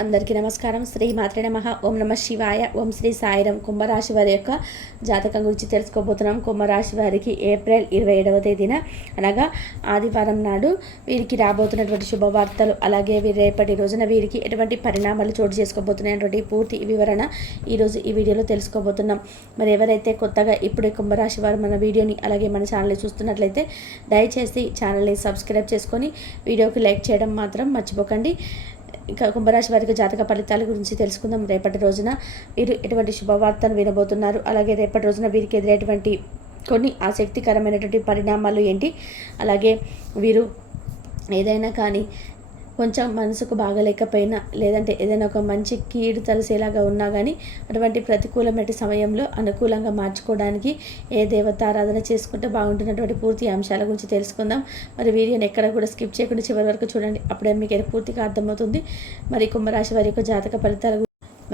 అందరికీ నమస్కారం. శ్రీ మాత్రే నమ. ఓం నమ శివాయ. ఓం శ్రీ సాయిరం. కుంభరాశి వారి యొక్క జాతకం గురించి తెలుసుకోబోతున్నాం. కుంభరాశి వారికి ఏప్రిల్ ఇరవై ఏడవ తేదీన అనగా ఆదివారం నాడు వీరికి రాబోతున్నటువంటి శుభవార్తలు అలాగే వీరి రేపటి రోజున వీరికి ఎటువంటి పరిణామాలు చోటు చేసుకోబోతున్నాయటువంటి పూర్తి వివరణ ఈరోజు ఈ వీడియోలో తెలుసుకోబోతున్నాం. మరి ఎవరైతే కొత్తగా ఇప్పుడే కుంభరాశి వారు మన వీడియోని అలాగే మన ఛానల్ని చూస్తున్నట్లయితే దయచేసి ఛానల్ని సబ్స్క్రైబ్ చేసుకొని వీడియోకి లైక్ చేయడం మాత్రం మర్చిపోకండి. ఇక కుంభరాశి వారికి జాతక ఫలితాల గురించి తెలుసుకుందాం. రేపటి రోజున వీరు ఎటువంటి శుభవార్తను వినబోతున్నారు? అలాగే రేపటి రోజున వీరికి ఎదురైనటువంటి కొన్ని ఆసక్తికరమైనటువంటి పరిణామాలు ఏంటి? అలాగే వీరు ఏదైనా కానీ కొంచెం మనసుకు బాగలేకపోయినా లేదంటే ఏదైనా ఒక మంచి కీడు తలసేలాగా ఉన్నా కానీ అటువంటి ప్రతికూలమైన సమయంలో అనుకూలంగా మార్చుకోవడానికి ఏ దేవతారాధన చేసుకుంటే బాగుంటున్నటువంటి పూర్తి అంశాల గురించి తెలుసుకుందాం. మరి వీడియోని ఎక్కడ కూడా స్కిప్ చేయకుండా చివరి వరకు చూడండి. అప్పుడే మీకు పూర్తిగా అర్థమవుతుంది. మరి కుంభరాశి వారి యొక్క జాతక ఫలితాల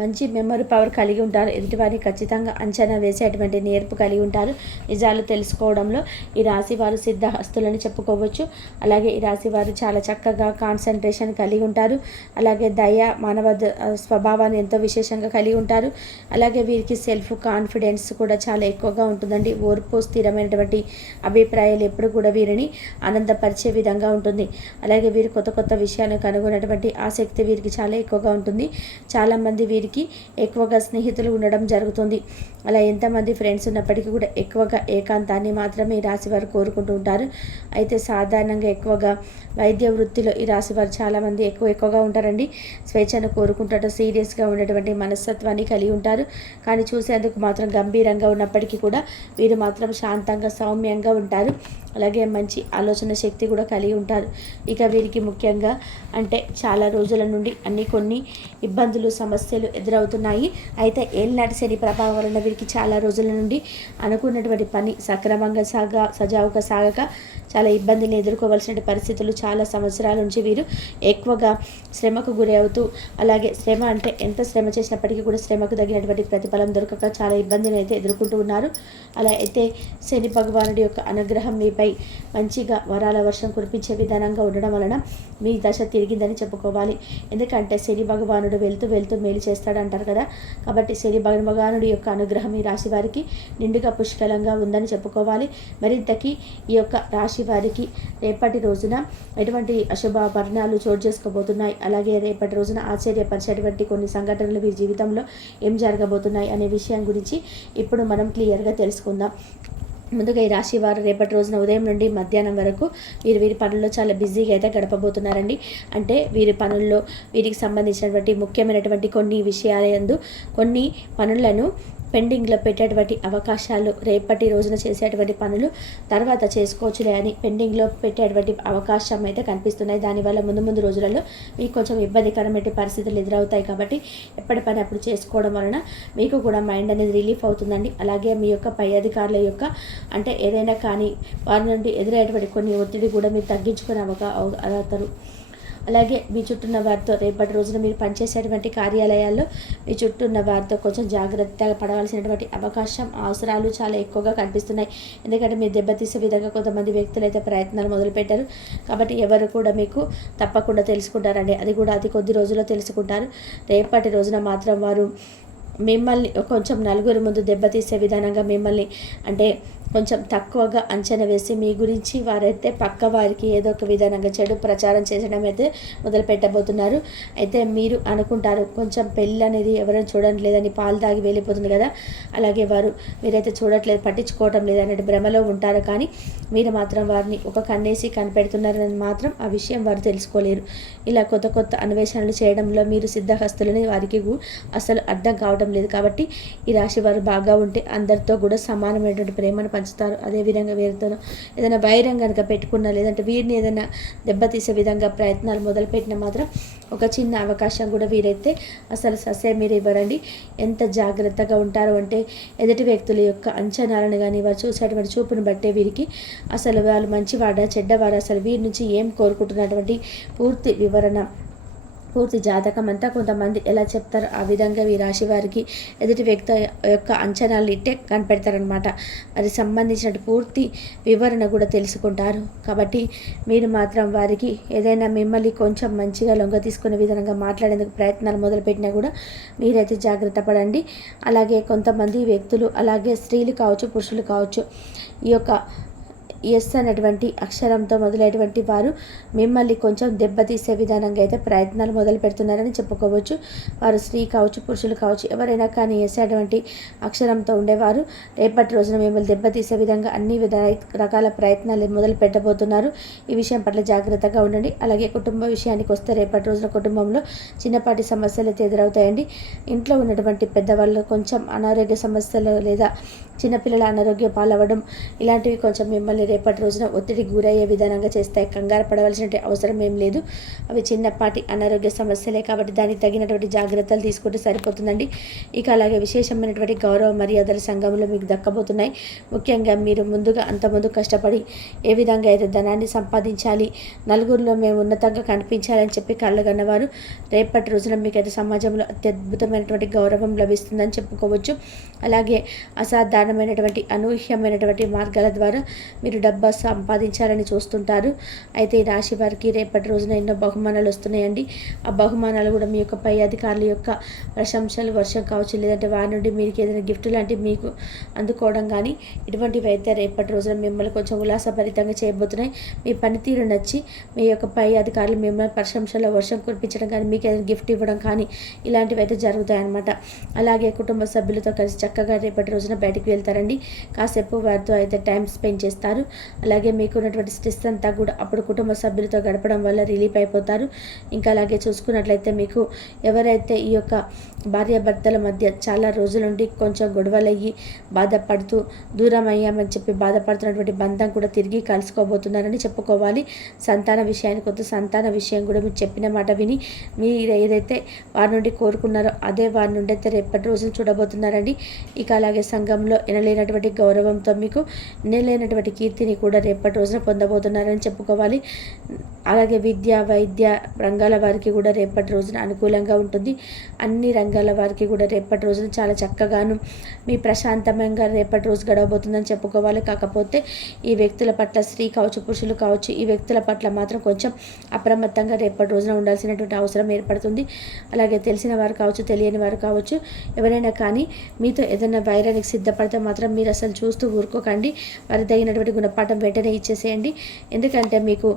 మంచి మెమరీ పవర్ కలిగి ఉంటారు. ఎదుటివారిని ఖచ్చితంగా అంచనా వేసేటువంటి నేర్పు కలిగి ఉంటారు. నిజాలు తెలుసుకోవడంలో ఈ రాశి వారు సిద్ధహస్తులని చెప్పుకోవచ్చు. అలాగే ఈ రాశి వారు చాలా చక్కగా కాన్సన్ట్రేషన్ కలిగి ఉంటారు. అలాగే దయ మానవ స్వభావాన్ని ఎంతో విశేషంగా కలిగి ఉంటారు. అలాగే వీరికి సెల్ఫ్ కాన్ఫిడెన్స్ కూడా చాలా ఎక్కువగా ఉంటుందండి. ఓర్పు స్థిరమైనటువంటి అభిప్రాయాలు ఎప్పుడు కూడా వీరిని ఆనందపరిచే విధంగా ఉంటుంది. అలాగే వీరు కొత్త కొత్త విషయాలను కనుగొనేటువంటి ఆసక్తి వీరికి చాలా ఎక్కువగా ఉంటుంది. చాలామంది వీరి వీరికి ఎక్కువగా స్నేహితులు ఉండడం జరుగుతుంది. అలా ఎంతమంది ఫ్రెండ్స్ ఉన్నప్పటికీ కూడా ఎక్కువగా ఏకాంతాన్ని మాత్రమే ఈ రాశి వారు కోరుకుంటూ ఉంటారు. అయితే సాధారణంగా ఎక్కువగా వైద్య వృత్తిలో ఈ రాశి వారు చాలామంది ఎక్కువ ఎక్కువగా ఉంటారండి. స్వేచ్ఛను కోరుకుంటారు సీరియస్గా ఉండేటువంటి మనస్తత్వాన్ని కలిగి ఉంటారు. కానీ చూసేందుకు మాత్రం గంభీరంగా ఉన్నప్పటికీ కూడా వీరు మాత్రం శాంతంగా సౌమ్యంగా ఉంటారు. అలాగే మంచి ఆలోచన శక్తి కూడా కలిగి ఉంటారు. ఇక వీరికి ముఖ్యంగా అంటే చాలా రోజుల నుండి అన్ని కొన్ని ఇబ్బందులు సమస్యలు ఎదురవుతున్నాయి. అయితే ఏళ్ళనాటి శని ప్రభావం వలన వీరికి చాలా రోజుల నుండి అనుకున్నటువంటి పని సక్రమంగా సాగా సజావుగా సాగక చాలా ఇబ్బందులు ఎదుర్కోవాల్సిన పరిస్థితులు చాలా సంవత్సరాల నుంచి వీరు ఎక్కువగా శ్రమకు గురి అవుతూ అలాగే శ్రమ అంటే ఎంత శ్రమ చేసినప్పటికీ కూడా శ్రమకు తగినటువంటి ప్రతిఫలం దొరకక చాలా ఇబ్బందిని అయితే ఎదుర్కొంటూ ఉన్నారు. అలా అయితే శని భగవానుడి యొక్క అనుగ్రహం మీపై మంచిగా వరాల వర్షం కురిపించే విధానంగా ఉండడం వలన మీ దశ తిరిగిందని చెప్పుకోవాలి. ఎందుకంటే శని భగవానుడు వెళ్తూ వెళ్తూ మేలు చేస్తాడంటారు కదా. కాబట్టి శని భగవానుడి యొక్క అనుగ్రహం ఈ రాశి వారికి నిండుగా పుష్కలంగా ఉందని చెప్పుకోవాలి. మరింతకి ఈ యొక్క రాశి వారికి రేపటి రోజున ఎటువంటి అశుభ వర్ణాలు చోటు చేసుకోబోతున్నాయి. అలాగే రేపటి రోజున ఆశ్చర్యపరిచేటువంటి కొన్ని సంఘటనలు మీ జీవితంలో ఏం జరగబోతున్నాయి అనే విషయం గురించి ఇప్పుడు మనం క్లియర్గా తెలుసుకుందాం. ముందుగా ఈ రాశి వారు రేపటి రోజున ఉదయం నుండి మధ్యాహ్నం వరకు వీరు వీరి పనుల్లో చాలా బిజీగా అయితే గడపబోతున్నారండి. అంటే వీరి పనుల్లో వీరికి సంబంధించినటువంటి ముఖ్యమైనటువంటి కొన్ని విషయాలందు కొన్ని పనులను పెండింగ్లో పెట్టేటువంటి అవకాశాలు రేపటి రోజున చేసేటువంటి పనులు తర్వాత చేసుకోవచ్చులే అని పెండింగ్లో పెట్టేటువంటి అవకాశం అయితే కనిపిస్తున్నాయి. దానివల్ల ముందు ముందు రోజులలో మీకు కొంచెం ఇబ్బందికరమైన పరిస్థితులు ఎదురవుతాయి కాబట్టి ఎప్పటి పని అప్పుడు చేసుకోవడం వలన మీకు కూడా మైండ్ అనేది రిలీఫ్ అవుతుందండి. అలాగే మీ యొక్క పై అధికారుల యొక్క అంటే ఏదైనా కానీ వారి నుండి ఎదురయ్యేటువంటి కొన్ని ఒత్తిడి కూడా మీరు తగ్గించుకునే అవకా అవుతారు. అలాగే మీ చుట్టూన్న వారితో రేపటి రోజున మీరు పనిచేసేటువంటి కార్యాలయాల్లో మీ చుట్టూన్న వారితో కొంచెం జాగ్రత్తగా పడవలసినటువంటి అవకాశం అవసరాలు చాలా ఎక్కువగా కనిపిస్తున్నాయి. ఎందుకంటే మీరు దెబ్బతీసే విధంగా కొంతమంది వ్యక్తులు అయితే ప్రయత్నాలు మొదలుపెట్టారు. కాబట్టి ఎవరు కూడా మీకు తప్పకుండా తెలుసుకుంటారండి. అది కూడా అతి కొద్ది రోజుల్లో తెలుసుకుంటారు. రేపటి రోజున మాత్రం వారు మిమ్మల్ని కొంచెం నలుగురి ముందు దెబ్బతీసే విధానంగా మిమ్మల్ని అంటే కొంచెం తక్కువగా అంచనా వేసి మీ గురించి వారైతే పక్క వారికి ఏదో ఒక విధానంగా చెడు ప్రచారం చేసడం అయితే మొదలు పెట్టబోతున్నారు. అయితే మీరు అనుకుంటారు కొంచెం పెళ్ళి అనేది ఎవరైనా చూడడం లేదని పాలు తాగి వెళ్ళిపోతుంది కదా. అలాగే వారు మీరైతే చూడట్లేదు పట్టించుకోవటం లేదనే భ్రమలో ఉంటారు. కానీ మీరు మాత్రం వారిని ఒక కన్నేసి కనిపెడుతున్నారని మాత్రం ఆ విషయం వారు తెలుసుకోలేరు. ఇలా కొత్త కొత్త అన్వేషణలు చేయడంలో మీరు సిద్ధహస్తులని వారికి అసలు అర్థం కావడం లేదు. కాబట్టి ఈ రాశి వారు బాగా ఉంటే అందరితో కూడా సమానమైనటువంటి ప్రేమను పంచుతారు. అదేవిధంగా వీరితోనూ ఏదైనా వైరం కనుక పెట్టుకున్నా లేదంటే వీరిని ఏదైనా దెబ్బతీసే విధంగా ప్రయత్నాలు మొదలుపెట్టినా మాత్రం ఒక చిన్న అవకాశం కూడా వీరైతే అసలు ససే మీరు ఇవ్వరండి. ఎంత జాగ్రత్తగా ఉంటారు అంటే ఎదుటి వ్యక్తుల యొక్క అంచనాలను కానీ వారు చూసేటువంటి చూపును బట్టే వీరికి అసలు వాళ్ళు మంచివాడా చెడ్డవాడా అసలు వీరి నుంచి ఏం కోరుకుంటున్నటువంటి పూర్తి వివరణ పూర్తి జాతకం అంతా కొంతమంది ఎలా చెప్తారో ఆ విధంగా ఈ రాశి వారికి ఎదుటి వ్యక్తి యొక్క అంచనాలు ఇట్టే కనిపెడతారనమాట మరి సంబంధించిన పూర్తి వివరణ కూడా తెలుసుకుంటారు. కాబట్టి మీరు మాత్రం వారికి ఏదైనా మిమ్మల్ని కొంచెం మంచిగా లొంగ తీసుకునే విధంగా మాట్లాడేందుకు ప్రయత్నాలు మొదలుపెట్టినా కూడా మీరైతే జాగ్రత్త పడండి. అలాగే కొంతమంది వ్యక్తులు అలాగే స్త్రీలు కావచ్చు పురుషులు కావచ్చు ఈ యొక్క ఎస్ అనేటువంటి అక్షరంతో మొదలైనటువంటి వారు మిమ్మల్ని కొంచెం దెబ్బతీసే విధానంగా అయితే ప్రయత్నాలు మొదలు పెడుతున్నారని చెప్పుకోవచ్చు. వారు స్త్రీ కావచ్చు పురుషులు కావచ్చు ఎవరైనా కానీ ఎస్ అటువంటి అక్షరంతో ఉండేవారు. రేపటి రోజున మిమ్మల్ని దెబ్బతీసే విధంగా అన్ని విధ రకాల ప్రయత్నాలు మొదలు పెట్టబోతున్నారు. ఈ విషయం పట్ల జాగ్రత్తగా ఉండండి. అలాగే కుటుంబ విషయానికి వస్తే రేపటి రోజున కుటుంబంలో చిన్నపాటి సమస్యలు అయితే ఎదురవుతాయండి. ఇంట్లో ఉన్నటువంటి పెద్దవాళ్ళు కొంచెం అనారోగ్య సమస్యలు లేదా చిన్నపిల్లల అనారోగ్య పాలవ్వడం ఇలాంటివి కొంచెం మిమ్మల్ని రేపటి రోజున ఒత్తిడి గురయ్యే విధానంగా చేస్తాయి కంగారు పడవలసిన అవసరం ఏం లేదు. అవి చిన్నపాటి అనారోగ్య సమస్యలే కాబట్టి దానికి తగినటువంటి జాగ్రత్తలు తీసుకుంటే సరిపోతుందండి. ఇక అలాగే విశేషమైనటువంటి గౌరవ మర్యాదల సంఘంలో మీకు దక్కబోతున్నాయి. ముఖ్యంగా మీరు ముందుగా అంతకుముందు కష్టపడి ఏ విధంగా అయితే ధనాన్ని సంపాదించాలి నలుగురిలో మేము ఉన్నతంగా కనిపించాలని చెప్పి కళ్ళగన్నవారు రేపటి రోజున మీకైతే సమాజంలో అత్యద్భుతమైనటువంటి గౌరవం లభిస్తుందని చెప్పుకోవచ్చు. అలాగే ప్రధానమైనటువంటి అనూహ్యమైనటువంటి మార్గాల ద్వారా మీరు డబ్బా సంపాదించాలని చూస్తుంటారు. అయితే ఈ రాశి వారికి రేపటి రోజున ఎన్నో బహుమానాలు వస్తున్నాయండి. ఆ బహుమానాలు కూడా మీ యొక్క పై అధికారుల యొక్క ప్రశంసలు వర్షం కావచ్చు లేదంటే వారి నుండి మీకు ఏదైనా గిఫ్ట్ లాంటివి మీకు అందుకోవడం కానీ ఇటువంటివి అయితే రేపటి రోజున మిమ్మల్ని కొంచెం ఉల్లాసభరితంగా చేయబోతున్నాయి. మీ పనితీరు నచ్చి మీ యొక్క పై అధికారులు మిమ్మల్ని ప్రశంసల వర్షం కురిపించడం కానీ మీకు ఏదైనా గిఫ్ట్ ఇవ్వడం కానీ ఇలాంటివి అయితే జరుగుతాయన్నమాట. అలాగే కుటుంబ సభ్యులతో కలిసి చక్కగా రేపటి రోజున బయటికి వెళ్తారండి. కాసేపు వారితో అయితే టైం స్పెండ్ చేస్తారు. అలాగే మీకు ఉన్నటువంటి స్ట్రెస్ అంతా కూడా అప్పుడు కుటుంబ సభ్యులతో గడపడం వల్ల రిలీఫ్ అయిపోతారు. ఇంకా అలాగే చూసుకున్నట్లయితే మీకు ఎవరైతే ఈ యొక్క భార్యాభర్తల మధ్య చాలా రోజుల నుండి కొంచెం గొడవలయ్యి బాధపడుతూ దూరం అయ్యామని చెప్పి బాధపడుతున్నటువంటి బంధం కూడా తిరిగి కలుసుకోబోతున్నారని చెప్పుకోవాలి. సంతాన విషయానికి వద్దు సంతాన విషయం కూడా మీరు చెప్పిన మాట విని మీరు ఏదైతే వారి నుండి కోరుకున్నారో అదే వారి నుండి అయితే రేపటి రోజులు చూడబోతున్నారండి. ఇక అలాగే సంఘంలో ఎనలేనటువంటి గౌరవంతో మీకు ఎనలేనటువంటి కీర్తిని కూడా రేపటి రోజున పొందబోతున్నారని చెప్పుకోవాలి. అలాగే విద్య వైద్య రంగాల వారికి కూడా రేపటి రోజున అనుకూలంగా ఉంటుంది. అన్ని రంగాల వారికి కూడా రేపటి రోజున చాలా చక్కగాను మీ ప్రశాంతంగా రేపటి రోజు గడవబోతుందని చెప్పుకోవాలి. కాకపోతే ఈ వ్యక్తుల పట్ల స్త్రీ కావచ్చు పురుషులు కావచ్చు ఈ వ్యక్తుల పట్ల మాత్రం కొంచెం అప్రమత్తంగా రేపటి రోజున ఉండాల్సినటువంటి అవసరం ఏర్పడుతుంది. అలాగే తెలిసిన వారు కావచ్చు తెలియని వారు కావచ్చు ఎవరైనా కానీ మీతో ఏదైనా వైరానికి సిద్ధపడితే మాత్రం మీరు అసలు చూస్తూ ఊరుకోకండి. వారి తగినటువంటి గుణపాఠం వెంటనే ఇచ్చేసేయండి. ఎందుకంటే మీకు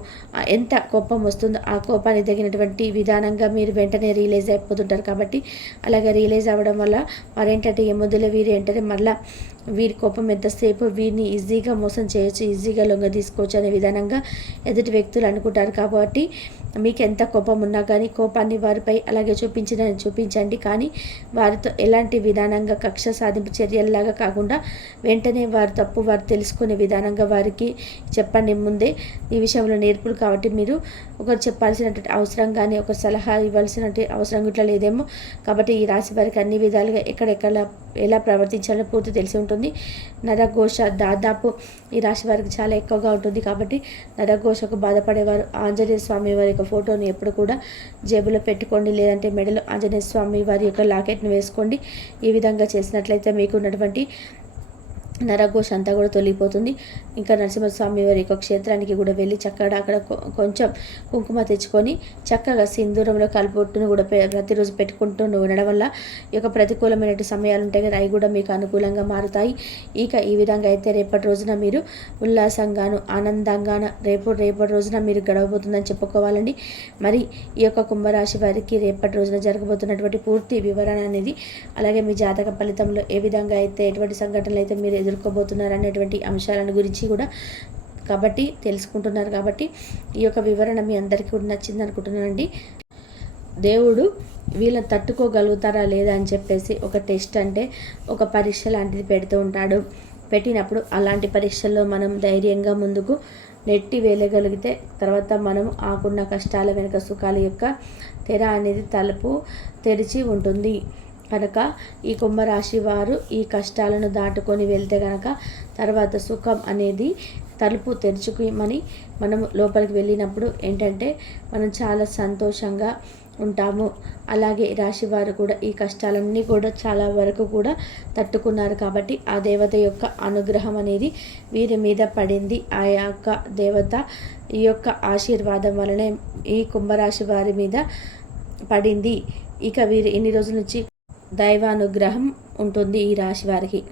ఎంత కోపం వస్తుందో ఆ కోపానికి తగినటువంటి విధానంగా మీరు వెంటనే రియలైజ్ అయిపోతుంటారు కాబట్టి అలాగే రియలైజ్ అవ్వడం వల్ల వారేంటంటే ఎమ్ముద్దులే వీరు ఏంటంటే మళ్ళీ వీరి కోపం ఎంతసేపు వీరిని ఈజీగా మోసం చేయొచ్చు ఈజీగా లొంగ తీసుకోవచ్చు అనే విధానంగా ఎదుటి వ్యక్తులు అనుకుంటారు. కాబట్టి మీకు ఎంత కోపం ఉన్నా కానీ కోపాన్ని వారిపై అలాగే చూపించిన చూపించండి. కానీ వారితో ఎలాంటి విధానంగా కక్ష సాధింపు చర్యల్లాగా కాకుండా వెంటనే వారి తప్పు వారు తెలుసుకునే విధానంగా వారికి చెప్పండి. ముందే ఈ విషయంలో నేర్పులు కాబట్టి మీరు ఒకరు చెప్పాల్సినటువంటి అవసరం కానీ ఒక సలహా ఇవ్వాల్సినటువంటి అవసరం ఇట్లా లేదేమో. కాబట్టి ఈ రాశి వారికి అన్ని విధాలుగా ఎక్కడెక్కడ ఎలా ప్రవర్తించాలో పూర్తి తెలిసి ఉంటుంది. నరఘోష దాదాపు ఈ రాశి వారికి చాలా ఎక్కువగా ఉంటుంది కాబట్టి నరఘోషకు బాధపడేవారు ఆంజనేయ స్వామి వారి యొక్క ఫోటోని ఎప్పుడు కూడా జేబులో పెట్టుకోండి. లేదంటే మెడలో ఆంజనేయ స్వామి వారి యొక్క లాకెట్ను వేసుకోండి. ఈ విధంగా చేసినట్లయితే మీకు ఉన్నటువంటి నరఘోష అంతా కూడా తొలిగిపోతుంది. ఇంకా నరసింహస్వామి వారి యొక్క క్షేత్రానికి కూడా వెళ్ళి చక్కగా అక్కడ కొంచెం కుంకుమ తెచ్చుకొని చక్కగా సింధూరంలో కలుపొట్టును కూడా ప్రతిరోజు పెట్టుకుంటూ ఉండడం వల్ల ఈ యొక్క ప్రతికూలమైన సమయాలు ఉంటాయి కదా అవి కూడా మీకు అనుకూలంగా మారుతాయి. ఇక ఈ విధంగా అయితే రేపటి రోజున మీరు ఉల్లాసంగాను ఆనందంగాను రేపు రేపటి రోజున మీరు గడవబోతుందని చెప్పుకోవాలండి. మరి ఈ యొక్క కుంభరాశి వారికి రేపటి రోజున జరగబోతున్నటువంటి పూర్తి వివరణ అనేది అలాగే మీ జాతక ఫలితంలో ఏ విధంగా అయితే ఎటువంటి సంఘటనలు అయితే మీరు ఎదుర్కోబోతున్నారు అనేటువంటి అంశాలను గురించి కూడా కాబట్టి తెలుసుకుంటున్నారు కాబట్టి ఈ యొక్క వివరణ మీ అందరికీ కూడా నచ్చింది అనుకుంటున్నానండి. దేవుడు వీళ్ళని తట్టుకోగలుగుతారా లేదా అని చెప్పేసి ఒక టెస్ట్ అంటే ఒక పరీక్ష లాంటిది పెడుతూ ఉంటాడు. పెట్టినప్పుడు అలాంటి పరీక్షల్లో మనం ధైర్యంగా ముందుకు నెట్టి వేయగలిగితే తర్వాత మనం ఆకున్న కష్టాల వెనుక సుఖాల యొక్క తెర అనేది తలుపు తెరిచి ఉంటుంది. కనుక ఈ కుంభరాశి వారు ఈ కష్టాలను దాటుకొని వెళ్తే కనుక తర్వాత సుఖం అనేది తలుపు తెరుచుకుమని మనం లోపలికి వెళ్ళినప్పుడు ఏంటంటే మనం చాలా సంతోషంగా ఉంటాము. అలాగే రాశి వారు కూడా ఈ కష్టాలన్నీ కూడా చాలా వరకు కూడా తట్టుకున్నారు కాబట్టి ఆ దేవత యొక్క అనుగ్రహం అనేది వీరి మీద పడింది. ఆ యొక్క దేవత ఈ యొక్క ఆశీర్వాదం వలనే ఈ కుంభరాశి వారి మీద పడింది. ఇక వీరు ఎన్ని రోజుల నుంచి దైవానుగ్రహం ఉంటుంది ఈ రాశి వారికి.